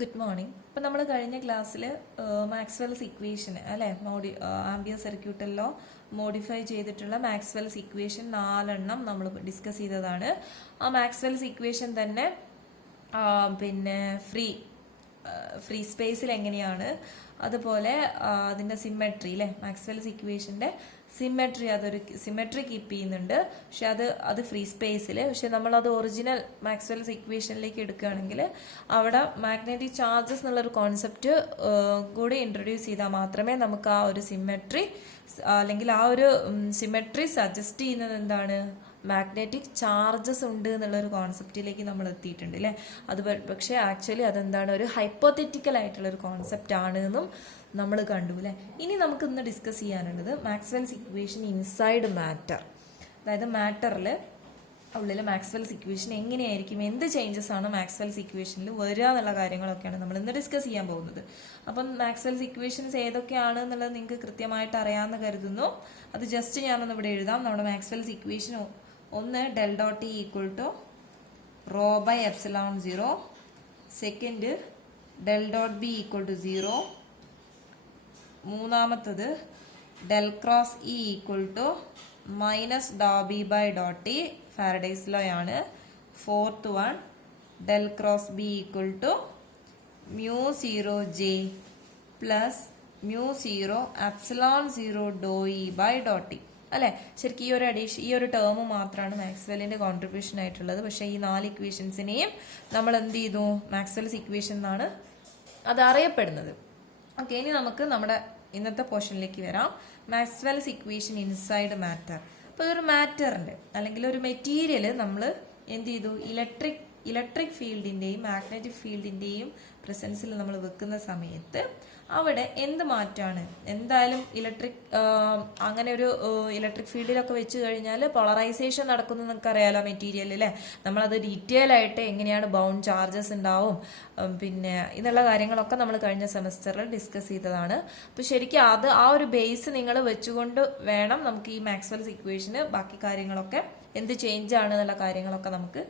Good morning. ഇപ്പം നമ്മൾ കഴിഞ്ഞ ക്ലാസ്സിൽ മാക്സ്വെൽസ് ഇക്വേഷൻ അല്ലേ ആംബിയർ സർക്യൂട്ടൽ ലോ മോഡിഫൈ ചെയ്തിട്ടുള്ള മാക്സ്വെൽസ് ഇക്വേഷൻ 4 നമ്മൾ ഡിസ്കസ് ചെയ്തതാണ്. ആ മാക്സ്വെൽസ് ഇക്വേഷൻ തന്നെ പിന്നെ ഫ്രീ സ്പേസിൽ എങ്ങനെയാണ്, അതുപോലെ അതിൻ്റെ സിമെട്രി അല്ലേ, മാക്സ്വെൽസ് ഇക്വേഷൻ്റെ സിമെട്രി, അതൊരു സിമെട്രി കീപ്പ് ചെയ്യുന്നുണ്ട്. പക്ഷെ അത് ഫ്രീ സ്പേസിൽ, പക്ഷെ നമ്മളത് ഒറിജിനൽ മാക്സ്വെൽസ് ഇക്വേഷനിലേക്ക് എടുക്കുകയാണെങ്കിൽ അവിടെ മാഗ്നറ്റിക് ചാർജസ് എന്നുള്ളൊരു കോൺസെപ്റ്റ് കൂടി ഇൻട്രൊഡ്യൂസ് ചെയ്താൽ മാത്രമേ നമുക്ക് ആ ഒരു സിമെട്രി അല്ലെങ്കിൽ ആ ഒരു സിമെട്രി സജസ്റ്റ് ചെയ്യുന്നത് എന്താണ്, മാഗ്നറ്റിക് ചാർജസ് ഉണ്ട് എന്നുള്ളൊരു കോൺസെപ്റ്റിലേക്ക് നമ്മൾ എത്തിയിട്ടുണ്ട് അല്ലേ. അത് പക്ഷേ ആക്ച്വലി അതെന്താണ്, ഒരു ഹൈപ്പോത്തറ്റിക്കൽ ആയിട്ടുള്ളൊരു കോൺസെപ്റ്റ് ആണ് എന്നും നമ്മൾ കണ്ടു അല്ലേ. ഇനി നമുക്ക് ഇന്ന് ഡിസ്കസ് ചെയ്യാനുള്ളത് മാക്സ്വെൽസ് ഇക്വേഷൻ ഇൻസൈഡ് മാറ്റർ, അതായത് മാറ്ററിൽ ഉള്ളിൽ മാക്സ്വെൽസ് ഇക്വേഷൻ എങ്ങനെയായിരിക്കും, എന്ത് ചേഞ്ചസ് ആണ് മാക്സ്വെൽസ് ഇക്വേഷനിൽ വരിക എന്നുള്ള കാര്യങ്ങളൊക്കെയാണ് നമ്മൾ ഇന്ന് ഡിസ്കസ് ചെയ്യാൻ പോകുന്നത്. അപ്പം മാക്സ്വെൽസ് ഇക്വേഷൻസ് ഏതൊക്കെയാണ് എന്നുള്ളത് നിങ്ങൾക്ക് കൃത്യമായിട്ട് അറിയാമെന്ന് കരുതുന്നു. അത് ജസ്റ്റ് ഞാനൊന്ന് ഇവിടെ എഴുതാം. നമ്മുടെ മാക്സ്വെൽസ് ഇക്വേഷൻ ഒന്ന് del dot T equal to rho by epsilon 0, second del dot B equal to 0, മൂന്നാമത്തത് del cross E equal to minus doh B by dot T, Faraday's law ആണ്. Fourth one del cross B equal to mu 0 J plus mu 0 epsilon 0 doh E by dot T അല്ലെ. ശരിക്കും ഈ ഒരു term മാത്രമാണ് മാക്സ്വെല്ലിന്റെ contribution ആയിട്ടുള്ളത്. പക്ഷെ ഈ 4 ഇക്വേഷൻസിനെയും നമ്മൾ എന്ത് ചെയ്തു, മാക്സ്വെൽസ് ഇക്വേഷൻ എന്നാണ് അത് അറിയപ്പെടുന്നത്. ഓക്കെ, ഇനി നമുക്ക് നമ്മുടെ ഇന്നത്തെ പോർഷനിലേക്ക് വരാം. Maxwell's equation inside matter. അപ്പോൾ ഒരു മാറ്ററിന്റെ അല്ലെങ്കിൽ ഒരു മെറ്റീരിയൽ നമ്മൾ എന്ത് ചെയ്തു, ഇലക്ട്രിക് ഫീൽഡിന്റെയും മാഗ്നറ്റിക് ഫീൽഡിന്റെയും പ്രസൻസിൽ നമ്മൾ വെക്കുന്ന സമയത്ത് അവിടെ എന്ത് മാറ്റാണ്, എന്തായാലും അങ്ങനെ ഒരു ഇലക്ട്രിക് ഫീൽഡിലൊക്കെ വെച്ച് കഴിഞ്ഞാൽ പോളറൈസേഷൻ നടക്കുന്നു എന്നൊക്കെ അറിയാലോ മെറ്റീരിയൽ അല്ലേ. നമ്മളത് ഡീറ്റെയിൽ ആയിട്ട് എങ്ങനെയാണ് ബൗണ്ട് ചാർജസ് ഉണ്ടാവും പിന്നെ ഇതുള്ള കാര്യങ്ങളൊക്കെ നമ്മൾ കഴിഞ്ഞ സെമസ്റ്ററിൽ ഡിസ്കസ് ചെയ്തതാണ്. അപ്പോൾ ശരിക്കും ആ ഒരു ബേസ് നിങ്ങൾ വെച്ചുകൊണ്ട് വേണം നമുക്ക് ഈ മാക്സ്വെൽസ് ഇക്വേഷന് ബാക്കി കാര്യങ്ങളൊക്കെ എന്ത് ചേഞ്ച് ആണ് എന്നുള്ള കാര്യങ്ങളൊക്കെ നമുക്ക്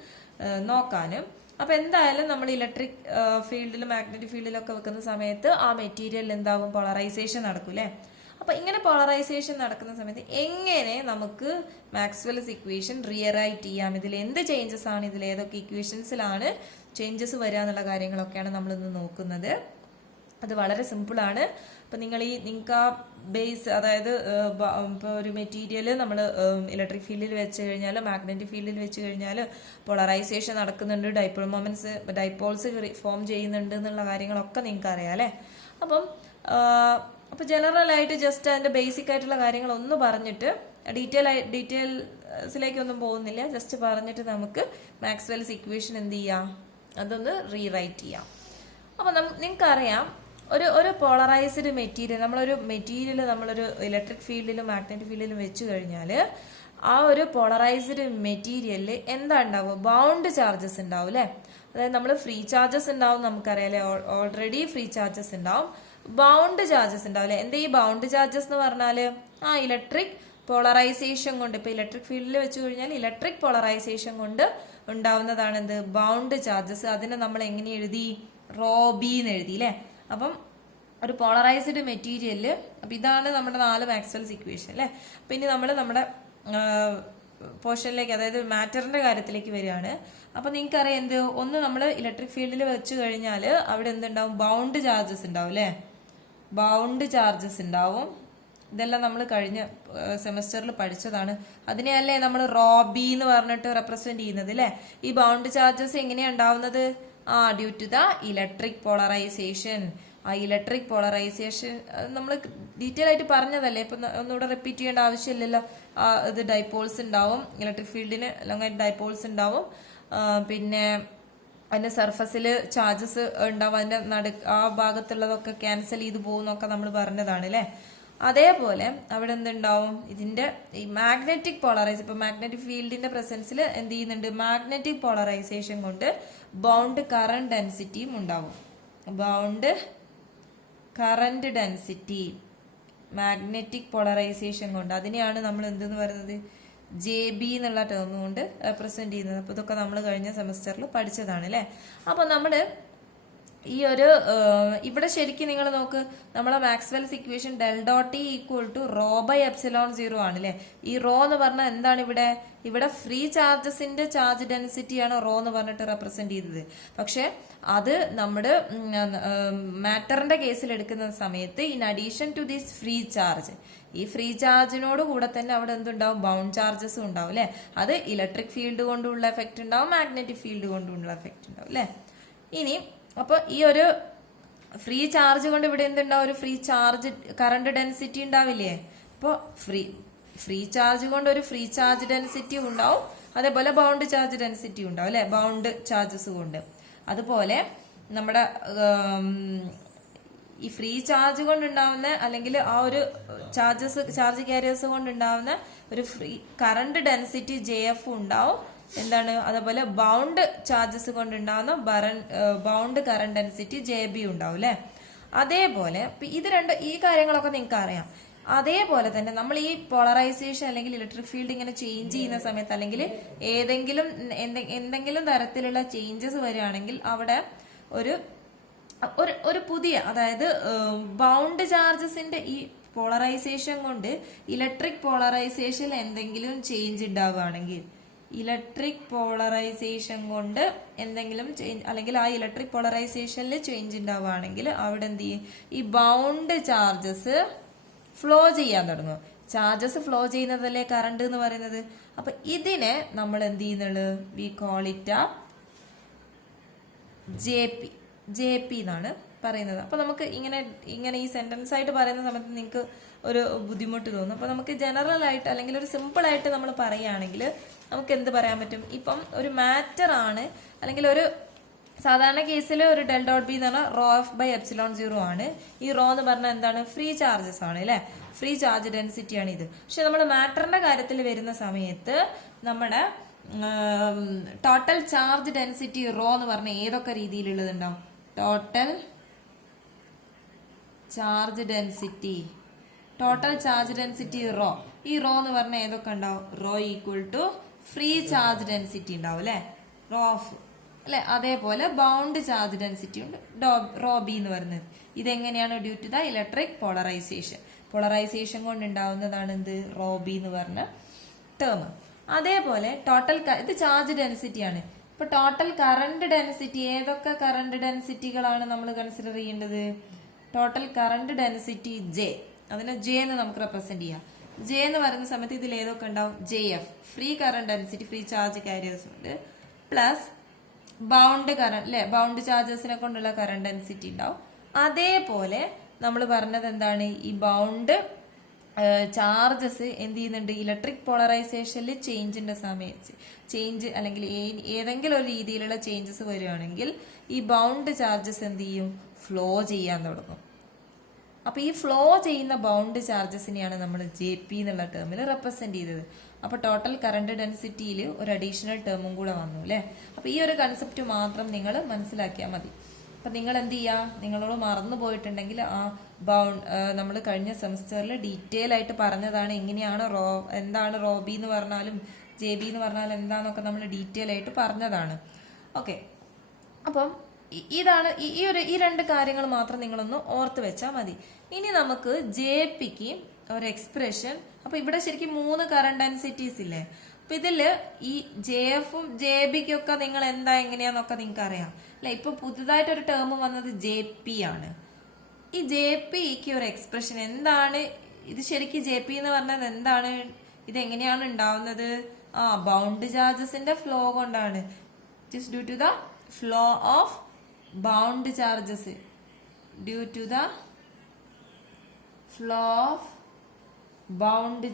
നോക്കാനും. അപ്പൊ എന്തായാലും നമ്മൾ ഇലക്ട്രിക് ഫീൽഡിലും മാഗ്നറ്റിക് ഫീൽഡിലൊക്കെ വെക്കുന്ന സമയത്ത് ആ മെറ്റീരിയൽ എന്താവും, പോളറൈസേഷൻ നടക്കും അല്ലേ. അപ്പൊ ഇങ്ങനെ പോളറൈസേഷൻ നടക്കുന്ന സമയത്ത് എങ്ങനെ നമുക്ക് മാക്സ്വെൽസ് ഇക്വേഷൻ റീറൈറ്റ് ചെയ്യാം, ഇതിൽ എന്ത് ചേഞ്ചസ് ആണ്, ഇതിൽ ഏതൊക്കെ ഇക്വേഷൻസിലാണ് ചേഞ്ചസ് വരിക എന്നുള്ള കാര്യങ്ങളൊക്കെയാണ് നമ്മൾ ഇന്ന് നോക്കുന്നത്. അത് വളരെ സിമ്പിൾ ആണ്. അപ്പൊ നിങ്ങൾക്ക് ആ ബേസ്, അതായത് ഇപ്പോൾ ഒരു മെറ്റീരിയൽ നമ്മൾ ഇലക്ട്രിക് ഫീൽഡിൽ വെച്ച് കഴിഞ്ഞാൽ മാഗ്നറ്റിക് ഫീൽഡിൽ വെച്ച് കഴിഞ്ഞാൽ പോളറൈസേഷൻ നടക്കുന്നുണ്ട്, ഡൈപോൾസ് ഫോം ചെയ്യുന്നുണ്ട് എന്നുള്ള കാര്യങ്ങളൊക്കെ നിങ്ങൾക്ക് അറിയാം അല്ലേ. അപ്പം ജനറൽ ആയിട്ട് ജസ്റ്റ് അതിന്റെ ബേസിക് ആയിട്ടുള്ള കാര്യങ്ങൾ ഒന്ന് പറഞ്ഞിട്ട് ഡീറ്റെയിൽസിലേക്കൊന്നും പോകുന്നില്ല, ജസ്റ്റ് പറഞ്ഞിട്ട് നമുക്ക് മാക്സ്വെൽസ് ഇക്വേഷൻ എന്ത് ചെയ്യാം, അതൊന്ന് റീറൈറ്റ് ചെയ്യാം. അപ്പൊ നിങ്ങൾക്കറിയാം, ഒരു പോളറൈസ്ഡ് മെറ്റീരിയൽ നമ്മളൊരു ഇലക്ട്രിക് ഫീൽഡിലും മാഗ്നറ്റിക് ഫീൽഡിലും വെച്ച് കഴിഞ്ഞാൽ ആ ഒരു പോളറൈസ്ഡ് മെറ്റീരിയലിൽ എന്താ ഉണ്ടാവുക, ബൗണ്ട് ചാർജസ് ഉണ്ടാവും അല്ലെ. അതായത് നമ്മൾ ഫ്രീ ചാർജസ് ഉണ്ടാവും, നമുക്കറിയാലേ, ഓൾറെഡി ഫ്രീ ചാർജസ് ഉണ്ടാവും, ബൗണ്ട് ചാർജസ് ഉണ്ടാവില്ലേ. എന്താ ഈ ബൗണ്ട് ചാർജസ് എന്ന് പറഞ്ഞാല് ആ ഇലക്ട്രിക് പോളറൈസേഷൻ കൊണ്ട്, ഇപ്പൊ ഇലക്ട്രിക് ഫീൽഡിൽ വെച്ച് കഴിഞ്ഞാൽ ഇലക്ട്രിക് പോളറൈസേഷൻ കൊണ്ട് ഉണ്ടാവുന്നതാണ് എന്ത്, ബൗണ്ട് ചാർജസ്. അതിനെ നമ്മൾ എങ്ങനെ എഴുതി, റോ ബി എന്ന് എഴുതി അല്ലെ. അപ്പം ഒരു പോളറൈസ്ഡ് മെറ്റീരിയല്, അപ്പൊ ഇതാണ് നമ്മുടെ 4 മാക്സ്വെൽസ് ഇക്വേഷൻ അല്ലെ. പിന്നെ നമ്മൾ നമ്മുടെ പോർഷനിലേക്ക്, അതായത് മാറ്ററിന്റെ കാര്യത്തിലേക്ക് വരികയാണ്. അപ്പൊ നിങ്ങൾക്കറിയാം എന്ത്, ഒന്ന് നമ്മൾ ഇലക്ട്രിക് ഫീൽഡിൽ വെച്ച് കഴിഞ്ഞാൽ അവിടെ എന്തുണ്ടാവും, ബൗണ്ട് ചാർജസ് ഉണ്ടാവും അല്ലെ, ബൗണ്ട് ചാർജസ് ഉണ്ടാവും. ഇതെല്ലാം നമ്മൾ കഴിഞ്ഞ സെമസ്റ്ററിൽ പഠിച്ചതാണ്. അതിനെയല്ലേ നമ്മൾ റോ ബി എന്ന് പറഞ്ഞിട്ട് റെപ്രസെന്റ് ചെയ്യുന്നത് അല്ലെ. ഈ ബൗണ്ട് ചാർജസ് എങ്ങനെയാ ഉണ്ടാവുന്നത്, due to the electric polarisation. ആ ഇലക്ട്രിക് പോളറൈസേഷൻ നമ്മൾ ഡീറ്റെയിൽ ആയിട്ട് പറഞ്ഞതല്ലേ, ഇപ്പൊ ഒന്നുകൂടെ റിപ്പീറ്റ് ചെയ്യേണ്ട ആവശ്യമില്ലല്ലോ. ഇത് ഡൈപോൾസ് ഉണ്ടാവും, ഇലക്ട്രിക് ഫീൽഡിന് ലോങ്ങായിട്ട് ഡൈപോൾസ് ഉണ്ടാവും. പിന്നെ അതിന്റെ സർഫസിൽ ചാർജസ് ഉണ്ടാവും, അതിന്റെ ആ ഭാഗത്തുള്ളതൊക്കെ ക്യാൻസൽ ചെയ്ത് പോകുന്നൊക്കെ നമ്മൾ പറഞ്ഞതാണ് അല്ലെ. അതേപോലെ അവിടെ എന്തുണ്ടാവും, ഇതിന്റെ ഈ മാഗ്നറ്റിക് പോളറൈസ്, ഇപ്പൊ മാഗ്നറ്റിക് ഫീൽഡിന്റെ പ്രസൻസിൽ എന്ത് ചെയ്യുന്നുണ്ട്, മാഗ്നറ്റിക് പോളറൈസേഷൻ കൊണ്ട് ബൗണ്ട് കറന്റ് ഡെൻസിറ്റിയും ഉണ്ടാവും. Bound current density magnetic polarisation കൊണ്ട്, അതിനെയാണ് നമ്മൾ എന്തെന്ന് പറയുന്നത്, JB എന്നുള്ള ടേം കൊണ്ട് റെപ്രസെന്റ് ചെയ്യുന്നത്. അപ്പൊ ഇതൊക്കെ നമ്മൾ കഴിഞ്ഞ സെമസ്റ്ററിൽ പഠിച്ചതാണ് അല്ലെ. അപ്പൊ നമ്മുടെ ഈ ഒരു ഇവിടെ ശരിക്കും നിങ്ങൾ നോക്ക്, നമ്മളെ Maxwell's equation del dot T equal to rho by epsilon 0 ആണ് അല്ലെ. ഈ റോ എന്ന് പറഞ്ഞാൽ എന്താണ്? ഇവിടെ ഫ്രീ ചാർജസിന്റെ ചാർജ് ഡെൻസിറ്റിയാണ് റോ എന്ന് പറഞ്ഞിട്ട് റെപ്രസെന്റ് ചെയ്തത്. പക്ഷെ അത് നമ്മുടെ മാറ്ററിന്റെ കേസിൽ എടുക്കുന്ന സമയത്ത് in addition to this free charge, ഈ ഫ്രീ ചാർജിനോട് കൂടെ തന്നെ അവിടെ എന്തുണ്ടാവും? ബൗണ്ട് ചാർജസും ഉണ്ടാവും അല്ലെ. അത് ഇലക്ട്രിക് ഫീൽഡ് കൊണ്ടുള്ള എഫക്ട് ഉണ്ടാവും, മാഗ്നറ്റിക് ഫീൽഡ് കൊണ്ടുള്ള എഫക്ട് ഉണ്ടാവും അല്ലെ. ഇനി അപ്പൊ ഈ ഒരു ഫ്രീ ചാർജ് കൊണ്ട് ഇവിടെ എന്തുണ്ടാവും? ഒരു ഫ്രീ ചാർജ് കറണ്ട് ഡെൻസിറ്റി ഉണ്ടാവില്ലേ? അപ്പോൾ ഫ്രീ ചാർജ് കൊണ്ട് ഒരു ഫ്രീ ചാർജ് ഡെൻസിറ്റി ഉണ്ടാവും, അതേപോലെ ബൗണ്ട് ചാർജ് ഡെൻസിറ്റി ഉണ്ടാവും അല്ലെ, ബൗണ്ട് ചാർജസ് കൊണ്ട്. അതുപോലെ നമ്മുടെ ഈ ഫ്രീ ചാർജ് കൊണ്ടുണ്ടാവുന്ന അല്ലെങ്കിൽ ആ ഒരു ചാർജ് കാരിയേഴ്സ് കൊണ്ടുണ്ടാവുന്ന ഒരു ഫ്രീ കറണ്ട് ഡെൻസിറ്റി JF ഉണ്ടാവും. എന്താണ്? അതേപോലെ ബൗണ്ട് ചാർജസ് കൊണ്ടുണ്ടാവുന്ന ബൗണ്ട് കറണ്ട് ഡെൻസിറ്റി JB ഉണ്ടാവും അല്ലെ. അതേപോലെ ഇത് ഈ കാര്യങ്ങളൊക്കെ നിങ്ങൾക്ക് അറിയാം. അതേപോലെ തന്നെ നമ്മൾ ഈ പോളറൈസേഷൻ അല്ലെങ്കിൽ ഇലക്ട്രിക് ഫീൽഡ് ഇങ്ങനെ ചേഞ്ച് ചെയ്യുന്ന സമയത്ത് അല്ലെങ്കിൽ എന്തെങ്കിലും തരത്തിലുള്ള ചേഞ്ചസ് വരികയാണെങ്കിൽ അവിടെ ഒരു പുതിയ, അതായത് ബൗണ്ട് ചാർജസിന്റെ ഈ പോളറൈസേഷൻ കൊണ്ട് ഇലക്ട്രിക് പോളറൈസേഷനിൽ എന്തെങ്കിലും ചേഞ്ച് ഉണ്ടാവുകയാണെങ്കിൽ, ഇലക്ട്രിക് പോളറൈസേഷൻ കൊണ്ട് എന്തെങ്കിലും ചേഞ്ച് അല്ലെങ്കിൽ ആ ഇലക്ട്രിക് പോളറൈസേഷനിൽ ചേഞ്ച് ഉണ്ടാവുകയാണെങ്കിൽ അവിടെ എന്ത് ചെയ്യും? ഈ ബൗണ്ട് ചാർജസ് ഫ്ലോ ചെയ്യാൻ തുടങ്ങും. ചാർജസ് ഫ്ലോ ചെയ്യുന്നതല്ലേ കറണ്ട് എന്ന് പറയുന്നത്. അപ്പൊ ഇതിനെ നമ്മൾ എന്ത് ചെയ്യുന്നുള്ളു? വി കോൾ ഇറ്റ് JP എന്നാണ് പറയുന്നത്. അപ്പൊ നമുക്ക് ഇങ്ങനെ ഈ സെന്റൻസ് ആയിട്ട് പറയുന്ന സമയത്ത് നിങ്ങൾക്ക് ഒരു ബുദ്ധിമുട്ട് തോന്നും. അപ്പൊ നമുക്ക് ജനറൽ ആയിട്ട് അല്ലെങ്കിൽ ഒരു സിമ്പിൾ ആയിട്ട് നമ്മൾ പറയുകയാണെങ്കിൽ നമുക്ക് എന്ത് പറയാൻ പറ്റും? ഇപ്പം ഒരു മാറ്റർ ആണ്, അല്ലെങ്കിൽ ഒരു സാധാരണ കേസിൽ ഒരു ഡെൽ ഡോട്ട് ബി എന്ന് പറഞ്ഞാൽ റോ എഫ് ബൈ എപ്സിലോൺ 0 ആണ്. ഈ റോ എന്ന് പറഞ്ഞാൽ എന്താണ്? ഫ്രീ ചാർജസ് ആണ് അല്ലെ, ഫ്രീ ചാർജ് ഡെൻസിറ്റി ആണ് ഇത്. പക്ഷെ നമ്മൾ മാറ്ററിന്റെ കാര്യത്തിൽ വരുന്ന സമയത്ത് നമ്മുടെ ടോട്ടൽ ചാർജ് ഡെൻസിറ്റി റോ എന്ന് പറഞ്ഞാൽ ഏതൊക്കെ രീതിയിലുള്ളതുണ്ടാവും? ടോട്ടൽ ചാർജ് ഡെൻസിറ്റി റോ, ഈ റോ എന്ന് പറഞ്ഞാൽ ഏതൊക്കെ ഉണ്ടാവും? Rho equal to free charge density ഉണ്ടാവും അല്ലെ, റോ ഓഫ് അല്ലെ. അതേപോലെ ബൗണ്ട് ചാർജ് ഡെൻസിറ്റി ഉണ്ട്, റോ ബി എന്ന് പറയുന്നത്. ഇതെങ്ങനെയാണ്? Due to the electric polarisation കൊണ്ട് ഉണ്ടാവുന്നതാണ് എന്ത്? റോ ബി എന്ന് പറഞ്ഞ ടേം. അതേപോലെ ഇത് ചാർജ് ഡെൻസിറ്റി ആണ്. ഇപ്പൊ ടോട്ടൽ കറണ്ട് ഡെൻസിറ്റി, ഏതൊക്കെ കറണ്ട് ഡെൻസിറ്റികളാണ് നമ്മൾ കൺസിഡർ ചെയ്യേണ്ടത്? ടോട്ടൽ കറണ്ട് ഡെൻസിറ്റി J, അതിനെ J എന്ന് നമുക്ക് റെപ്രസെന്റ് ചെയ്യാം. J എന്ന് പറയുന്ന സമയത്ത് ഇതിൽ ഏതൊക്കെ ഉണ്ടാവും? JF, free current density, free charge careers ഉണ്ട്, പ്ലസ് ബൗണ്ട് കറണ്ട് അല്ലെ, ബൗണ്ട് ചാർജസിനെ കൊണ്ടുള്ള കറണ്ട് ഡെൻസിറ്റി ഉണ്ടാവും. അതേപോലെ നമ്മൾ പറഞ്ഞത് എന്താണ്? ഈ ബൗണ്ട് ചാർജസ് എന്ത് ചെയ്യുന്നുണ്ട്? ഇലക്ട്രിക് പോളറൈസേഷനിൽ ചേഞ്ച് അല്ലെങ്കിൽ ഏതെങ്കിലും ഒരു രീതിയിലുള്ള ചേഞ്ചസ് വരികയാണെങ്കിൽ ഈ ബൗണ്ട് ചാർജസ് എന്ത് ചെയ്യും? ഫ്ലോ ചെയ്യാൻ തുടങ്ങും. അപ്പൊ ഈ ഫ്ലോ ചെയ്യുന്ന ബൗണ്ട് ചാർജസിനെയാണ് നമ്മൾ JP എന്നുള്ള ടേമിൽ റെപ്രസെന്റ് ചെയ്തത്. അപ്പൊ ടോട്ടൽ കറണ്ട് ഡെൻസിറ്റിയിൽ ഒരു അഡീഷണൽ ടേമും കൂടെ വന്നു അല്ലെ. അപ്പൊ ഈ ഒരു കൺസെപ്റ്റ് മാത്രം നിങ്ങൾ മനസ്സിലാക്കിയാൽ മതി. അപ്പൊ നിങ്ങൾ എന്ത് ചെയ്യുക? നിങ്ങളോട് മറന്നു പോയിട്ടുണ്ടെങ്കിൽ നമ്മൾ കഴിഞ്ഞ സെമിസ്റ്ററിൽ ഡീറ്റെയിൽ ആയിട്ട് പറഞ്ഞതാണ്. എങ്ങനെയാണ് എന്താണ് റോ ബി എന്ന് പറഞ്ഞാലും JB എന്ന് പറഞ്ഞാലും എന്താന്നൊക്കെ നമ്മൾ ഡീറ്റെയിൽ ആയിട്ട് പറഞ്ഞതാണ്. ഓക്കെ, അപ്പം ഇതാണ് ഈ രണ്ട് കാര്യങ്ങൾ മാത്രം നിങ്ങളൊന്ന് ഓർത്ത് വെച്ചാൽ മതി. ഇനി നമുക്ക് JPക്ക് ഒരു എക്സ്പ്രഷൻ. അപ്പൊ ഇവിടെ ശരിക്കും 3 കറണ്ട് ഡെൻസിറ്റീസ് ഇല്ലേ? അപ്പൊ ഇതില് ഈ JFഉം JBക്കും ഒക്കെ നിങ്ങൾ എങ്ങനെയാന്നൊക്കെ നിങ്ങൾക്ക് അറിയാം അല്ലെ. ഇപ്പൊ പുതുതായിട്ട് ഒരു ടേം വന്നത് JP ആണ്. ഈ JPക്ക് ഒരു എക്സ്പ്രഷൻ എന്താണ്? ഇത് ശരിക്കും JP എന്ന് പറഞ്ഞത് എന്താണ്? ഇത് എങ്ങനെയാണ് ഉണ്ടാവുന്നത്? ബൗണ്ട് ചാർജസിന്റെ ഫ്ലോ കൊണ്ടാണ്. It is due to the flow of bound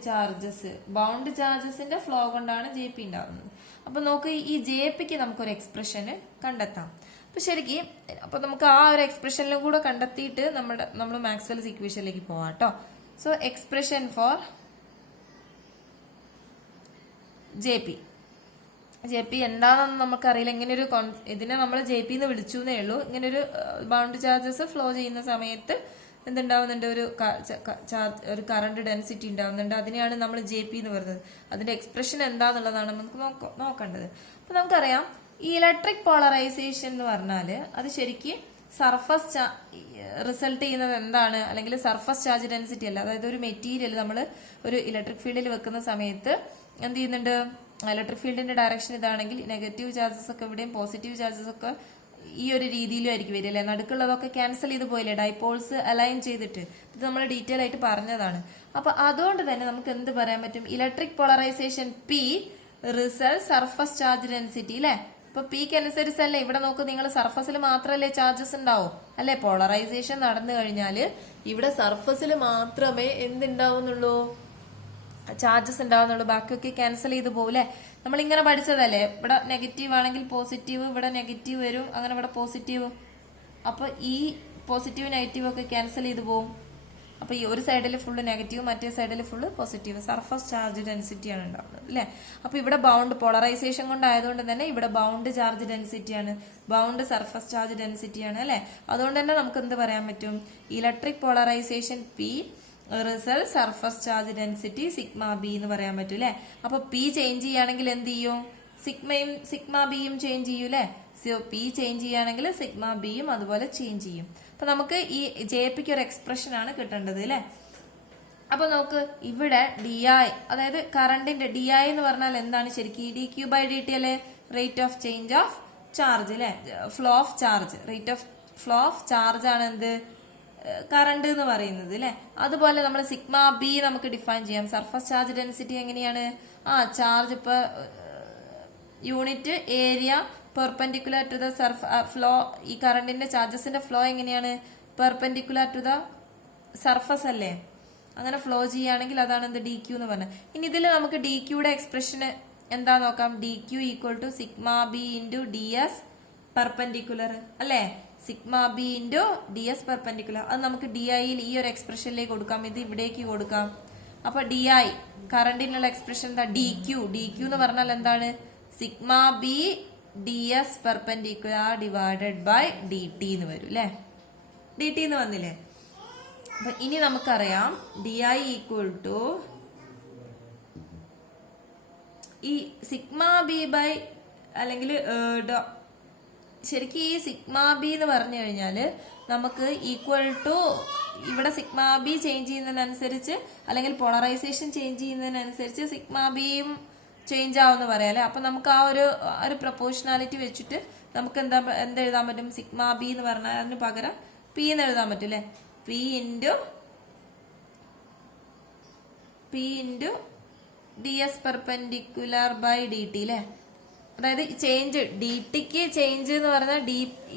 charges, bound ചാർജസിന്റെ ഫ്ലോ കൊണ്ടാണ് JP ഉണ്ടാവുന്നത്. അപ്പൊ നോക്ക്, ഈ JPക്ക് നമുക്കൊരു എക്സ്പ്രഷന് കണ്ടെത്താം. അപ്പൊ ശരിക്കും അപ്പൊ നമുക്ക് ആ ഒരു എക്സ്പ്രഷനിലും കൂടെ കണ്ടെത്തിയിട്ട് നമ്മൾ മാക്സ്വെൽസ് ഇക്വേഷനിലേക്ക് പോവാം കേട്ടോ. സോ എക്സ്പ്രഷൻ ഫോർ JP എന്താണെന്ന് നമുക്കറിയില്ല. ഇങ്ങനൊരു ഇതിനെ നമ്മൾ JP എന്ന് വിളിച്ചു എന്നേ ഉള്ളൂ. ഇങ്ങനൊരു ബൗണ്ട് ചാർജസ് ഫ്ലോ ചെയ്യുന്ന സമയത്ത് എന്തുണ്ടാവുന്നുണ്ട്? ഒരു കറണ്ട് ഡെൻസിറ്റി ഉണ്ടാവുന്നുണ്ട്. അതിനെയാണ് നമ്മൾ JP എന്ന് പറയുന്നത്. അതിന്റെ എക്സ്പ്രഷൻ എന്താന്നുള്ളതാണ് നമുക്ക് നോക്കേണ്ടത്. അപ്പൊ നമുക്കറിയാം ഈ ഇലക്ട്രിക് പോളറൈസേഷൻ എന്ന് പറഞ്ഞാല് അത് ശരിക്കും സർഫസ് റിസൾട്ട് ചെയ്യുന്നത് എന്താണ്, അല്ലെങ്കിൽ സർഫസ് ചാർജ് ഡെൻസിറ്റി അല്ല. അതായത് ഒരു മെറ്റീരിയൽ നമ്മൾ ഒരു ഇലക്ട്രിക് ഫീൽഡിൽ വെക്കുന്ന സമയത്ത് എന്ത് ചെയ്യുന്നുണ്ട്, ഇലക്ട്രിക് ഫീൽഡിന്റെ ഡയറക്ഷൻ ഇതാണെങ്കിൽ നെഗറ്റീവ് ചാർജസ് ഒക്കെ ഇവിടെയും പോസിറ്റീവ് ചാർജസ് ഒക്കെ ഈ ഒരു രീതിയിലും ആയിരിക്കും വരിക അല്ലെ. നടുക്കുള്ളതൊക്കെ ക്യാൻസൽ ചെയ്ത് പോയില്ലേ, ഡൈപോൾസ് അലൈൻ ചെയ്തിട്ട്. ഇത് നമ്മൾ ഡീറ്റെയിൽ ആയിട്ട് പറഞ്ഞതാണ്. അപ്പൊ അതുകൊണ്ട് തന്നെ നമുക്ക് എന്ത് പറയാൻ പറ്റും, electric polarisation P result surface charge density അല്ലെ. ഇപ്പൊ പിക്ക് അനുസരിച്ചല്ലേ ഇവിടെ നോക്ക്, നിങ്ങൾ സർഫസിൽ മാത്രമല്ലേ ചാർജസ് ഉണ്ടാവും അല്ലെ. പോളറൈസേഷൻ നടന്നു കഴിഞ്ഞാൽ ഇവിടെ സർഫസിൽ മാത്രമേ എന്തുണ്ടാവുന്നുള്ളൂ, ചാർജസ് ഉണ്ടാവുന്നുള്ളൂ. ബാക്കിയൊക്കെ ക്യാൻസൽ ചെയ്ത് പോകും അല്ലെ. നമ്മൾ ഇങ്ങനെ പഠിച്ചതല്ലേ, ഇവിടെ നെഗറ്റീവ് ആണെങ്കിൽ പോസിറ്റീവ്, ഇവിടെ നെഗറ്റീവ് വരും, അങ്ങനെ ഇവിടെ പോസിറ്റീവ്. അപ്പൊ ഈ പോസിറ്റീവ് നെഗറ്റീവ് ഒക്കെ ക്യാൻസൽ ചെയ്ത് പോകും. അപ്പൊ ഈ ഒരു സൈഡിൽ ഫുള്ള് നെഗറ്റീവ്, മറ്റേ സൈഡിൽ full positive. Surface charge density ആണ് ഉണ്ടാവുന്നത് അല്ലെ. അപ്പൊ ഇവിടെ ബൗണ്ട് പോളറൈസേഷൻ കൊണ്ടായതുകൊണ്ട് തന്നെ ഇവിടെ ബൗണ്ട് ചാർജ് ഡെൻസിറ്റി ആണ്, ബൗണ്ട് സർഫസ് ചാർജ് ഡെൻസിറ്റി ആണ് അല്ലെ. അതുകൊണ്ട് തന്നെ നമുക്ക് എന്ത് പറയാൻ പറ്റും, electric polarisation P result surface charge density sigma B എന്ന് പറയാൻ പറ്റും അല്ലെ. അപ്പൊ പി ചേഞ്ച് ചെയ്യുകയാണെങ്കിൽ എന്ത് ചെയ്യും, സിഗ്മ ബിയും ചേഞ്ച് ചെയ്യും അല്ലെ. സോ പി ചേഞ്ച് ചെയ്യുകയാണെങ്കിൽ സിഗ്മ ബിയും അതുപോലെ ചേഞ്ച് ചെയ്യും. അപ്പൊ നമുക്ക് ഈ ജെ പിക്ക് ഒരു എക്സ്പ്രഷൻ ആണ് കിട്ടേണ്ടത് അല്ലെ. അപ്പൊ നമുക്ക് ഇവിടെ ഡി ഐ, അതായത് കറണ്ടിന്റെ ഡി ഐ എന്ന് പറഞ്ഞാൽ എന്താണ് ശരിക്കും, D Q by D T അല്ലെ, rate of change of charge അല്ലെ, flow of charge. Rate of flow of charge ആണ് എന്ത്, കറണ്ട് എന്ന് പറയുന്നത് അല്ലെ. അതുപോലെ നമ്മൾ സിഗ്മ ബി നമുക്ക് ഡിഫൈൻ ചെയ്യാം. സർഫസ് ചാർജ് ഡെൻസിറ്റി എങ്ങനെയാണ്, ചാർജ് ഇപ്പൊ unit area perpendicular to the flow. ഈ കറണ്ടിന്റെ ചാർജസിന്റെ ഫ്ലോ എങ്ങനെയാണ്, പെർപെൻഡിക്കുലർ ടു ദ സർഫസ് അല്ലേ. അങ്ങനെ ഫ്ലോ ചെയ്യുകയാണെങ്കിൽ അതാണ് എന്ത്, ഡി ക്യൂ എന്ന് പറഞ്ഞത്. ഇനി ഇതിൽ നമുക്ക് ഡി ക്യൂടെ എക്സ്പ്രഷന് എന്താ നോക്കാം. D Q equal to sigma B into D S perpendicular അല്ലേ. Sigma B into D S perpendicular. അത് നമുക്ക് ഡി ഐയിൽ ഈ ഒരു എക്സ്പ്രഷനിലേക്ക് കൊടുക്കാം, ഇത് ഇവിടേക്ക് കൊടുക്കാം. അപ്പൊ ഡി ഐ കറണ്ടിനുള്ള എക്സ്പ്രഷൻ എന്താ, ഡി ക്യൂ. ഡി ക്യൂ എന്ന് പറഞ്ഞാൽ എന്താണ്, sigma B D S perpendicular divided by D T എന്ന് വരും അല്ലെ. ഡി ടി എന്ന് വന്നില്ലേ. അപ്പൊ ഇനി നമുക്കറിയാം ഡി ഐ ഈക്വൽ ടു ഈ സിഗ്മ ബി ബൈ, അല്ലെങ്കിൽ ശരിക്കും ഈ സിഗ്മ ബി എന്ന് പറഞ്ഞു കഴിഞ്ഞാൽ നമുക്ക് ഈക്വൽ ടു ഇവിടെ സിഗ്മ ബി ചേഞ്ച് ചെയ്യുന്നതിനനുസരിച്ച്, അല്ലെങ്കിൽ പോളറൈസേഷൻ ചേഞ്ച് ചെയ്യുന്നതിനനുസരിച്ച് സിഗ്മ ബിയും ചേഞ്ച് ആവുമെന്ന് പറയാം അല്ലെ. അപ്പൊ നമുക്ക് ആ ഒരു പ്രൊപ്പോർഷണാലിറ്റി വെച്ചിട്ട് നമുക്ക് എന്തെഴുതാൻ പറ്റും, സിഗ്മ ബി എന്ന് പറഞ്ഞാൽ അതിന് പകരം പി എന്ന് എഴുതാൻ പറ്റും അല്ലെ. P into D S perpendicular by D T അല്ലെ. അതായത് ചേഞ്ച് ഡി ടിക്ക് ചേഞ്ച് എന്ന് പറഞ്ഞാൽ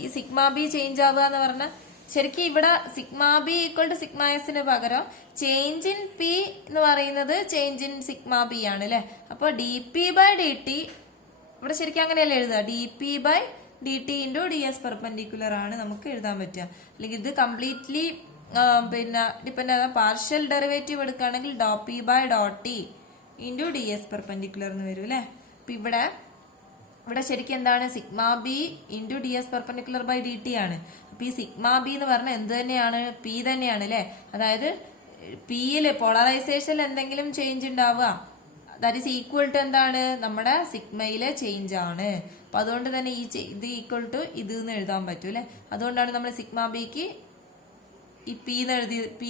ഈ സിഗ്മ ബി ചേഞ്ച് ആവുക എന്ന് പറഞ്ഞാൽ ശരിക്കും ഇവിടെ sigma B equal to sigma എസിന് പകരം ചേഞ്ച് ഇൻ പി എന്ന് പറയുന്നത് ചേഞ്ച് ഇൻ സിഗ്മ ബി ആണ് അല്ലെ. അപ്പൊ D P by D T ഇവിടെ ശരിക്കും അങ്ങനെയല്ല എഴുതുക, D P by D T into D S perpendicular ആണ് നമുക്ക് എഴുതാൻ പറ്റുക. അല്ലെങ്കിൽ ഇത് കംപ്ലീറ്റ്ലി പിന്നെ ഡിപ്പെൻഡ് പാർഷ്യൽ ഡെറിവേറ്റീവ് എടുക്കുകയാണെങ്കിൽ doh P by Dr T into D S perpendicular എന്ന് വരും അല്ലെ. അപ്പൊ ഇവിടെ ശരിക്കും എന്താണ്, sigma B into D S perpendicular by D T ആണ്. അപ്പൊ ഈ സിഗ്മ ബി എന്ന് പറഞ്ഞാൽ എന്ത് തന്നെയാണ്, പി തന്നെയാണ് അല്ലെ. അതായത് പിയില് പോളറൈസേഷനിൽ എന്തെങ്കിലും ചേഞ്ച് ഉണ്ടാവുക, ദാറ്റ് ഈസ് ഈക്വൽ ടു എന്താണ്, നമ്മുടെ സിഗ്മയിലെ ചേഞ്ച് ആണ്. അപ്പൊ അതുകൊണ്ട് തന്നെ ഇത് ഈക്വൽ ടു ഇത് എന്ന് എഴുതാൻ പറ്റും അല്ലെ. അതുകൊണ്ടാണ് നമ്മൾ സിഗ്മ ബിക്ക് ഈ പി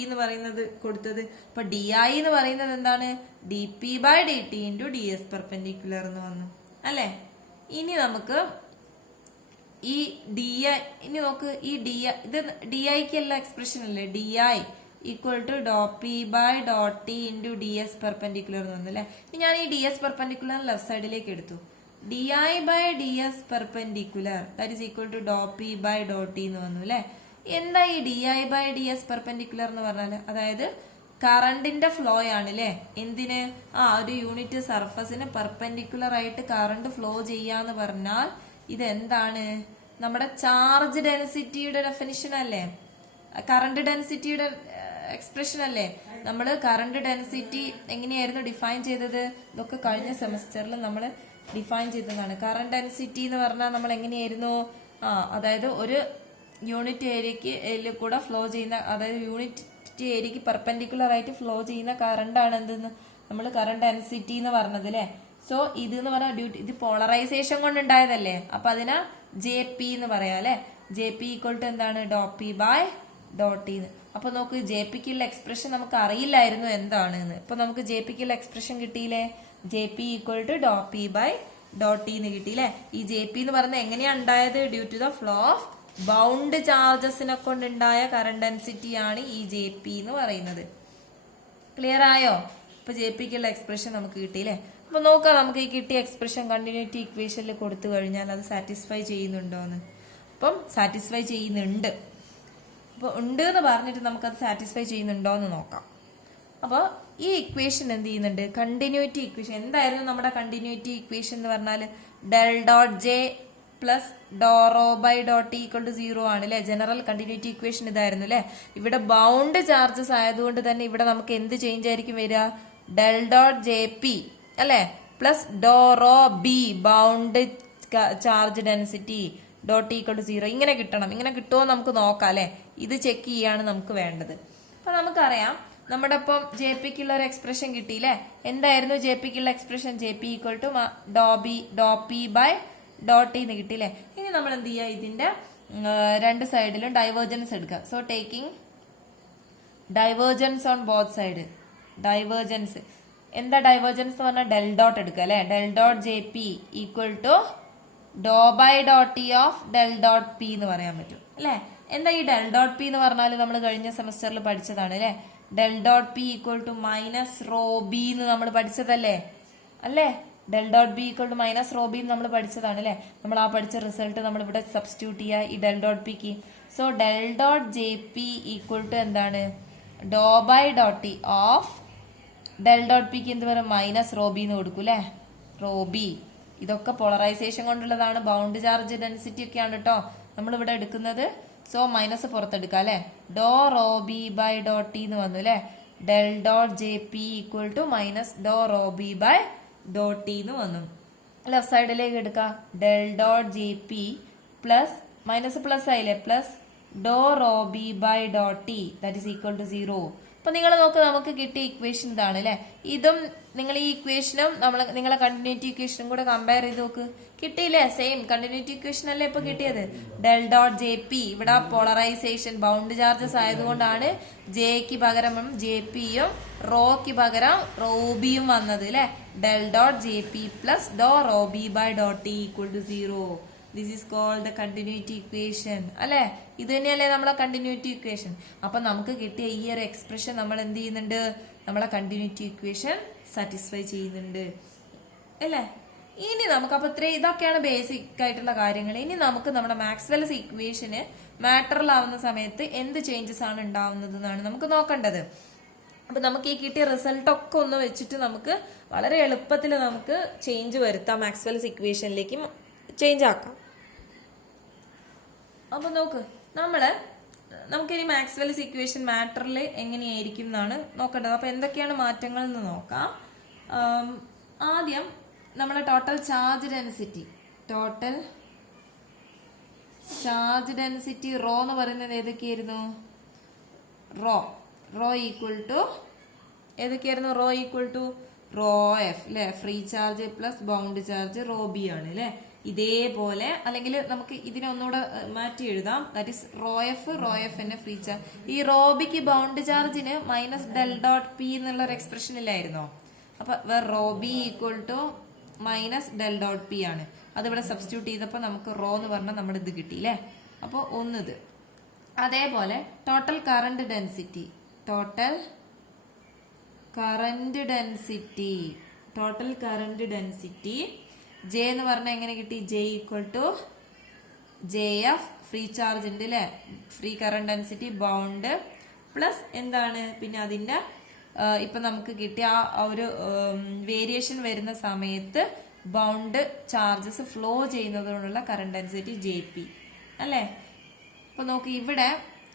എന്ന് പറയുന്നത് കൊടുത്തത്. അപ്പൊ ഡി ഐ എന്ന് പറയുന്നത് എന്താണ്, D P by D T into D S perpendicular എന്ന് വന്നു അല്ലെ. ഇനി നമുക്ക് ഈ ഡി ഐ, ഇനി നോക്ക് ഈ ഡി ഐ, ഇത് ഡി ഐക്ക് എല്ലാ എക്സ്പ്രഷൻ അല്ലേ, D I equal to Dr P by Dr T into D S perpendicular എന്ന് വന്നു അല്ലെ. ഇനി ഞാൻ ഈ ഡി എസ് പെർപെൻഡിക്കുലർ ലെഫ്റ്റ് സൈഡിലേക്ക് എടുത്തു. D I by D S perpendicular that is equal to Dr P by Dr T എന്ന് വന്നു അല്ലെ. എന്താ ഈ D I by D S perpendicular എന്ന് പറഞ്ഞാൽ, അതായത് കറണ്ടിന്റെ ഫ്ലോ ആണ് അല്ലെ. എന്തിന്, ഒരു യൂണിറ്റ് സർഫസിന് പെർപെൻഡിക്കുലർ ആയിട്ട് കറണ്ട് ഫ്ലോ ചെയ്യാന്ന് പറഞ്ഞാൽ ഇത് എന്താണ്, നമ്മുടെ ചാർജ് ഡെൻസിറ്റിയുടെ ഡെഫിനിഷൻ അല്ലേ, കറണ്ട് ഡെൻസിറ്റിയുടെ എക്സ്പ്രഷൻ അല്ലേ. നമ്മൾ കറണ്ട് ഡെൻസിറ്റി എങ്ങനെയായിരുന്നു ഡിഫൈൻ ചെയ്തത്, ഇതൊക്കെ കഴിഞ്ഞ സെമസ്റ്ററിൽ നമ്മൾ ഡിഫൈൻ ചെയ്തതാണ്. കറണ്ട് ഡെൻസിറ്റി എന്ന് പറഞ്ഞാൽ നമ്മൾ എങ്ങനെയായിരുന്നു, അതായത് ഒരു യൂണിറ്റ് ഏരിയക്ക് കൂടെ ഫ്ലോ ചെയ്യുന്ന, അതായത് യൂണിറ്റ് ഏരിയക്ക് പെർപെൻഡിക്കുലർ ആയിട്ട് ഫ്ലോ ചെയ്യുന്ന കറണ്ട് ആണ് എന്തെന്ന് നമ്മൾ കറണ്ട് ഡെൻസിറ്റി എന്ന് പറഞ്ഞത് അല്ലെ. സോ ഇത് എന്ന് പറഞ്ഞാൽ ഇത് പോളറൈസേഷൻ കൊണ്ട് ഉണ്ടായതല്ലേ, അപ്പൊ അതിനെ ജെ പി എന്ന് പറയാം അല്ലെ. ജെ പി ഈക്വൽ ടു എന്താണ് ഡോ പി ബൈ ഡോട്ട് ടി. അപ്പൊ നോക്ക് ജെ പിക്കുള്ള എക്സ്പ്രഷൻ നമുക്ക് അറിയില്ലായിരുന്നു എന്താണെന്ന്. ഇപ്പൊ നമുക്ക് ജെ പിക്കുള്ള എക്സ്പ്രഷൻ കിട്ടിയില്ലേ? J P equal to Dr P by dot T എന്ന് കിട്ടിയില്ലേ? ഈ ജെ പി എന്ന് പറയുന്നത് എങ്ങനെയാണ് ഉണ്ടായത്? Due to the flow of bound ചാർജസിനെ കൊണ്ടുണ്ടായ കറന്റ് ഡെൻസിറ്റി ആണ് ഈ ജെ പി എന്ന് പറയുന്നത്. ക്ലിയർ ആയോ? ഇപ്പൊ ജെ പിക്കുള്ള എക്സ്പ്രഷൻ നമുക്ക് കിട്ടിയില്ലേ? അപ്പൊ നോക്കാം നമുക്ക് ഈ കിട്ടിയ എക്സ്പ്രഷൻ കണ്ടിന്യൂറ്റി ഇക്വേഷനിൽ കൊടുത്തു കഴിഞ്ഞാൽ അത് സാറ്റിസ്ഫൈ ചെയ്യുന്നുണ്ടോ എന്ന്. അപ്പം സാറ്റിസ്ഫൈ ചെയ്യുന്നുണ്ട്. അപ്പോൾ ഉണ്ട് എന്ന് പറഞ്ഞിട്ട് നമുക്കത് സാറ്റിസ്ഫൈ ചെയ്യുന്നുണ്ടോ എന്ന് നോക്കാം. അപ്പോൾ ഈ ഇക്വേഷൻ എന്ത് ചെയ്യുന്നുണ്ട്? Continuity equation. എന്തായിരുന്നു നമ്മുടെ കണ്ടിന്യൂറ്റി ഇക്വേഷൻ എന്ന് പറഞ്ഞാൽ del dot J plus Dr rho by dot T equal to 0 ആണ് അല്ലെ? ജനറൽ കണ്ടിന്യൂറ്റി ഇക്വേഷൻ ഇതായിരുന്നു അല്ലെ? ഇവിടെ ബൗണ്ട് ചാർജസ് ആയതുകൊണ്ട് തന്നെ ഇവിടെ നമുക്ക് എന്ത് ചേഞ്ച് ആയിരിക്കും വരിക? ഡെൽ ഡോട്ട് ജെ പി അല്ലെ plus Dr rho B bound charge density dot equal to 0 ഇങ്ങനെ കിട്ടണം. ഇങ്ങനെ കിട്ടുമോ നമുക്ക് നോക്കാം അല്ലെ? ഇത് ചെക്ക് ചെയ്യാണ് നമുക്ക് വേണ്ടത്. അപ്പൊ നമുക്കറിയാം നമ്മുടെ ഇപ്പം ജെ പിക്കുള്ള ഒരു എക്സ്പ്രഷൻ കിട്ടിയില്ലേ? എന്തായിരുന്നു ജെ പിക്കുള്ള expression? J P equal to Dr P by dot T എന്ന് കിട്ടിയില്ലേ? ഇനി നമ്മൾ എന്ത് ചെയ്യുക? ഇതിന്റെ രണ്ട് സൈഡിലും ഡൈവേർജൻസ് എടുക്കുക. So taking divergence on both side. Divergence എന്താ? ഡൈവേർജൻസ് എന്ന് പറഞ്ഞാൽ ഡെൽ ഡോട്ട് എടുക്കുക അല്ലെ? Del dot J P equal to do by dot T of del dot P എന്ന് പറയാൻ പറ്റും അല്ലെ? എന്താ ഈ ഡെൽ ഡോട്ട് പി എന്ന് പറഞ്ഞാൽ നമ്മൾ കഴിഞ്ഞ സെമസ്റ്ററിൽ പഠിച്ചതാണ് അല്ലെ? Del dot P equal to minus rho B എന്ന് നമ്മൾ പഠിച്ചതല്ലേ അല്ലേ? Del dot B equal to minus rho B എന്ന് നമ്മൾ പഠിച്ചതാണ് അല്ലെ? നമ്മൾ ആ പഠിച്ച റിസൾട്ട് നമ്മൾ ഇവിടെ സബ്സ്റ്റിറ്റ്യൂട്ട് ചെയ്യുക ഈ ഡെൽ ഡോട്ട് പിക്ക്. So del dot J P equal to എന്താണ്? Doh by dot T of del dot പിക്ക് എന്ത് പറയും? മൈനസ് റോ ബി എന്ന് കൊടുക്കും അല്ലെ? Rho B. ഇതൊക്കെ പോളറൈസേഷൻ കൊണ്ടുള്ളതാണ്. ബൗണ്ട് ചാർജ് ഡെൻസിറ്റി ഒക്കെയാണ് കേട്ടോ നമ്മൾ ഇവിടെ എടുക്കുന്നത്. സോ മൈനസ് പുറത്തെടുക്കാം അല്ലെ? Doh rho B by dot T എന്ന് വന്നു അല്ലെ? Del dot J P equal to minus doh rho B by dot T എന്ന് വന്നു. ലെഫ്റ്റ് സൈഡിലേക്ക് എടുക്കാം. Del dot J P plus minus plus ആയില്ലേ? Plus Dr rho B by dot T that is equal to 0. അപ്പൊ നിങ്ങൾ നോക്ക് നമുക്ക് കിട്ടിയ ഇക്വേഷൻ ഇതാണ് അല്ലെ? ഇതും നിങ്ങൾ ഈ ഇക്വേഷനും നിങ്ങളെ കണ്ടിന്യൂറ്റി ഇക്വേഷനും കൂടെ കമ്പയർ ചെയ്ത് നോക്ക്. കിട്ടിയില്ലേ? സെയിം കണ്ടിന്യൂറ്റി ഇക്വേഷൻ അല്ലേ ഇപ്പൊ കിട്ടിയത്? ഡെൽ ഡോട്ട് ജെ പി ഇവിടെ പോളറൈസേഷൻ ബൗണ്ട് ചാർജസ് ആയതുകൊണ്ടാണ് ജെക്ക് പകരം ജെ പിയും റോക്ക് പകരം റോബിയും വന്നത് അല്ലെ? Del dot J P plus Dr rho B by dot T equal to 0. This is called the continuity equation അല്ലെ? ഇത് തന്നെയല്ലേ നമ്മളെ കണ്ടിന്യൂറ്റി ഇക്വേഷൻ. അപ്പൊ നമുക്ക് കിട്ടിയ ഈ ഒരു എക്സ്പ്രഷൻ നമ്മൾ എന്ത് ചെയ്യുന്നുണ്ട്? നമ്മളെ കണ്ടിന്യൂറ്റി ഇക്വേഷൻ സാറ്റിസ്ഫൈ ചെയ്യുന്നുണ്ട് അല്ലേ? ഇനി നമുക്ക് അപ്പൊ ഇതൊക്കെയാണ് ബേസിക് ആയിട്ടുള്ള കാര്യങ്ങൾ. ഇനി നമുക്ക് നമ്മുടെ മാക്സ്വെൽസ് ഇക്വേഷന് മാറ്ററിലാവുന്ന സമയത്ത് എന്ത് ചേഞ്ചസ് ആണ് ഉണ്ടാവുന്നത് എന്നാണ് നമുക്ക് നോക്കേണ്ടത്. അപ്പൊ നമുക്ക് ഈ കിട്ടിയ റിസൾട്ട് ഒക്കെ ഒന്ന് വെച്ചിട്ട് നമുക്ക് വളരെ എളുപ്പത്തിൽ നമുക്ക് ചേഞ്ച് വരുത്താം. മാക്സ്വെൽസ് ഇക്വേഷനിലേക്ക് ചേഞ്ച് ആക്കാം. അപ്പൊ നോക്ക് നമുക്കിനി മാക്സ്വെൽസ് ഇക്വേഷൻ മാറ്ററിൽ എങ്ങനെയായിരിക്കും എന്നാണ് നോക്കേണ്ടത്. അപ്പൊ എന്തൊക്കെയാണ് മാറ്റങ്ങൾ എന്ന് നോക്കാം. ആദ്യം നമ്മുടെ ടോട്ടൽ ചാർജ് ഡെൻസിറ്റി റോ എന്ന് പറയുന്നത് ഏതൊക്കെയായിരുന്നു? റോ ഈക്വൽ ടു ഏതൊക്കെയായിരുന്നു? Rho equal to rho F അല്ലെ? Free charge plus bound charge rho B ആണ് അല്ലെ? ഇതേപോലെ അല്ലെങ്കിൽ നമുക്ക് ഇതിനെ ഒന്നുകൂടെ മാറ്റി എഴുതാം. ദാറ്റ് ഈസ് റോ എഫ് എന്നെ ഫ്രീ ചാർജ്. ഈ റോബിക്ക് ബൗണ്ട് ചാർജിന് മൈനസ് ഡെൽ ഡോട്ട് പി എന്നുള്ള ഒരു എക്സ്പ്രഷൻ ഇല്ലായിരുന്നോ? അപ്പൊ rho B equal to minus del dot P ആണ്. അതിവിടെ സബ്സ്റ്റിറ്റ്യൂട്ട് ചെയ്തപ്പോൾ നമുക്ക് റോ എന്ന് പറഞ്ഞാൽ നമ്മുടെ ഇത് കിട്ടിയില്ലേ? അപ്പോൾ ഒന്നിത്. അതേപോലെ ടോട്ടൽ കറന്റ് ഡെൻസിറ്റി ജെ എന്ന് പറഞ്ഞാൽ എങ്ങനെ കിട്ടി? J equal to J F free charge ഉണ്ട് അല്ലെ? Free current density bound plus എന്താണ് പിന്നെ അതിന്റെ ഇപ്പൊ നമുക്ക് കിട്ടിയ ആ ഒരു വേരിയേഷൻ വരുന്ന സമയത്ത് ബൗണ്ട് ചാർജസ് ഫ്ലോ ചെയ്യുന്നതുകൊണ്ടുള്ള കറന്റ് ഡെൻസിറ്റി ജെ പി അല്ലേ? അപ്പൊ നോക്കി ഇവിടെ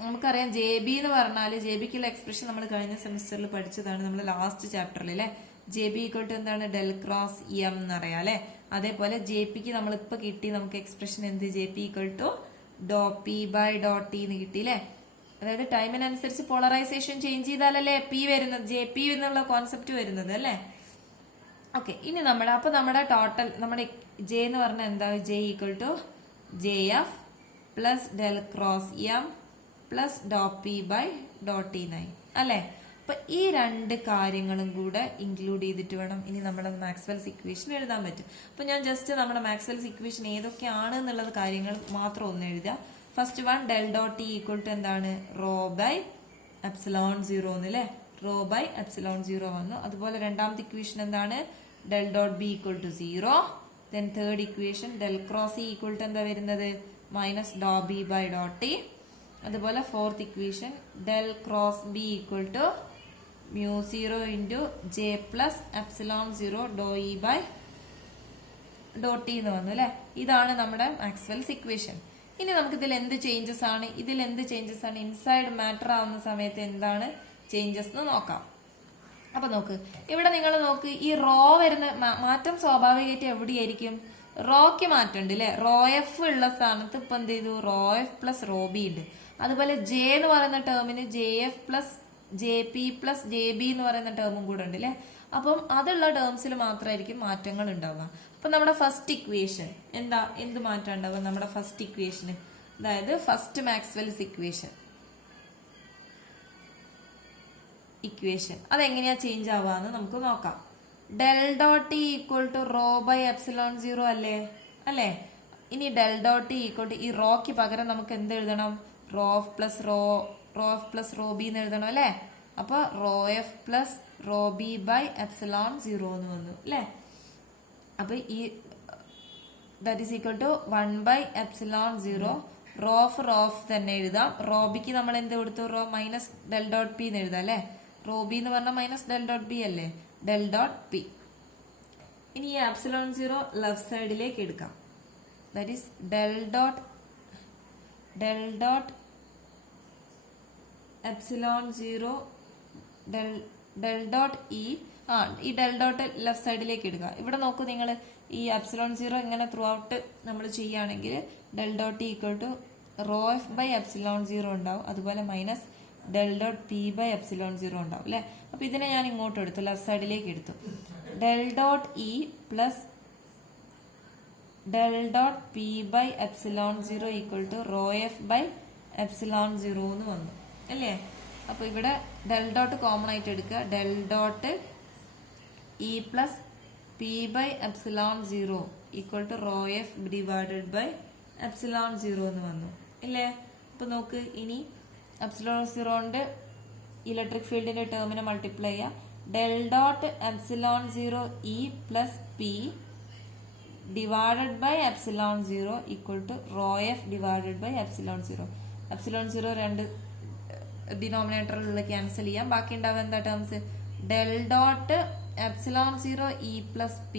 നമുക്കറിയാം ജെ ബി എന്ന് പറഞ്ഞാൽ ജെ ബിക്കുള്ള എക്സ്പ്രഷൻ നമ്മൾ കഴിഞ്ഞ സെമിസ്റ്ററിൽ പഠിച്ചതാണ്, നമ്മൾ ലാസ്റ്റ് ചാപ്റ്ററിൽ അല്ലെ? ജെ ബി ഈക്വൽ ടു എന്താണ്? ഡെൽ ക്രോസ് എം എന്നറിയാം അല്ലെ? അതേപോലെ ജെ പിക്ക് നമ്മളിപ്പോ കിട്ടി നമുക്ക് എക്സ്പ്രഷൻ എന്ത്? J P equal to Dr P by dot T എന്ന് കിട്ടി അല്ലെ? അതായത് ടൈമിനനുസരിച്ച് പോളറൈസേഷൻ ചേഞ്ച് ചെയ്താലല്ലേ പി വരുന്നത്, ജെ പി എന്നുള്ള കോൺസെപ്റ്റ് വരുന്നത് അല്ലേ? ഓക്കെ, ഇനി നമ്മുടെ ടോട്ടൽ നമ്മുടെ ജെ എന്ന് പറഞ്ഞാൽ എന്താ? J equal to J F plus del cross M plus dot P by dot T എന്നായി അല്ലേ. അപ്പൊ ഈ രണ്ട് കാര്യങ്ങളും കൂടെ ഇൻക്ലൂഡ് ചെയ്തിട്ട് വേണം ഇനി നമ്മുടെ മാക്സ്വെൽസ് ഇക്വേഷൻ എഴുതാൻ പറ്റും. അപ്പൊ ഞാൻ ജസ്റ്റ് നമ്മുടെ മാക്സ്വെൽസ് ഇക്വേഷൻ ഏതൊക്കെയാണ് എന്നുള്ളത് കാര്യങ്ങൾ മാത്രം ഒന്ന് എഴുതുക. First one del dot T equal to എന്താണ്, റോ ബൈ എപ്സിലോൺ 0 എന്നല്ലേ, റോ ബൈ എപ്സിലോൺ 0 വന്നു. അതുപോലെ രണ്ടാമത്തെ ഇക്വേഷൻ എന്താണ്, del dot B equal to 0. Then third equation del cross E equal to എന്താ വരുന്നത്, minus doh B by dot T. അതുപോലെ fourth equation del cross B equal to mu 0 into J plus epsilon 0 doh E by dot T എന്ന് വന്നു അല്ലെ. ഇതാണ് നമ്മുടെ Maxwell's equation. ഇനി നമുക്ക് ഇതിൽ എന്ത് ചേഞ്ചസ് ആണ്, ഇൻസൈഡ് മാറ്റർ ആവുന്ന സമയത്ത് എന്താണ് ചേഞ്ചസ് എന്ന് നോക്കാം. അപ്പൊ നോക്ക്, ഇവിടെ നിങ്ങൾ നോക്ക്, ഈ റോ വരുന്ന മാറ്റം സ്വാഭാവികമായിട്ട് എവിടെയായിരിക്കും, റോക്ക് മാറ്റം ഉണ്ട് അല്ലെ. റോ എഫ് ഉള്ള സ്ഥാനത്ത് ഇപ്പൊ എന്ത് ചെയ്തു, raw F plus rho B ഉണ്ട്. അതുപോലെ ജെ എന്ന് പറയുന്ന ടേമിന് J F plus J P plus J B എന്ന് പറയുന്ന ടേമും കൂടെ ഉണ്ട് അല്ലെ. അപ്പം അതുള്ള ടേംസിൽ മാത്രമായിരിക്കും മാറ്റങ്ങൾ ഉണ്ടാവുക. അപ്പൊ നമ്മുടെ ഫസ്റ്റ് ഇക്വേഷൻ എന്ത് മാറ്റം ഉണ്ടാവുക, നമ്മുടെ ഫസ്റ്റ് ഇക്വേഷന്, അതായത് ഫസ്റ്റ് മാക്സ്വെൽസ് ഇക്വേഷൻ അതെങ്ങനെയാ ചേഞ്ച് ആവാന്ന് നമുക്ക് നോക്കാം. Del dot T equal to rho by epsilon 0 അല്ലേ. ഇനി del dot T equal to ഈ റോക്ക് പകരം നമുക്ക് എന്ത് എഴുതണം, rho F plus rho B എന്ന് എഴുതണം അല്ലെ. അപ്പൊ rho F plus rho B by epsilon 0 എന്ന് വന്നു അല്ലെ. അപ്പൊ ഈ that is equal to 1 by epsilon 0. Rho of തന്നെ എഴുതാം. റോ ബിക്ക് നമ്മൾ എന്ത് കൊടുത്തു, rho minus del dot P എന്ന് എഴുതാം അല്ലെ. റോ ബി എന്ന് പറഞ്ഞാൽ മൈനസ് ഡെൽ ഡോട്ട് ബി അല്ലേ, ഡെൽ ഡോട്ട് പി. ഇനി ഈ എപ്സിലോൺ 0 ലെഫ്റ്റ് സൈഡിലേക്ക് എടുക്കാം. That is del dot epsilon 0 del dot E. ഈ ഡെൽ ഡോട്ട് ലെഫ്റ്റ് സൈഡിലേക്ക് എടുക്കുക. ഇവിടെ നോക്കൂ നിങ്ങൾ, ഈ എപ്സിലോൺ 0 ഇങ്ങനെ ത്രൂ ഔട്ട് നമ്മൾ ചെയ്യുകയാണെങ്കിൽ del dot equal to rho F by epsilon 0 ഉണ്ടാവും. അതുപോലെ minus del dot P by epsilon 0 ഉണ്ടാവും അല്ലെ. അപ്പൊ ഇതിനെ ഞാൻ ഇങ്ങോട്ട് എടുത്തു, ലെഫ്റ്റ് സൈഡിലേക്ക് എടുത്തു. Del dot E plus del dot P by epsilon 0 equal to rho F by epsilon 0 എന്ന് വന്നു അല്ലേ. അപ്പൊ ഇവിടെ ഡെൽ ഡോട്ട് കോമൺ ആയിട്ട് എടുക്കുക. Del dot E plus P by epsilon 0 equal to rho F divided by epsilon 0 എന്ന് വന്നു അല്ലേ. അപ്പൊ നോക്ക്, ഇനി എപ്സിലോൺ 0 ഇലക്ട്രിക് ഫീൽഡിന്റെ ടേമിനെ മൾട്ടിപ്ലൈ ചെയ്യുക. Del dot epsilon 0 E plus P divided by epsilon 0 equal to rho F divided by epsilon 0. Epsilon 0 രണ്ട് ഡിനോമിനേറ്ററിലുള്ള ക്യാൻസൽ ചെയ്യാം. ബാക്കി ഉണ്ടാവുക എന്താ terms, del dot epsilon 0 E plus P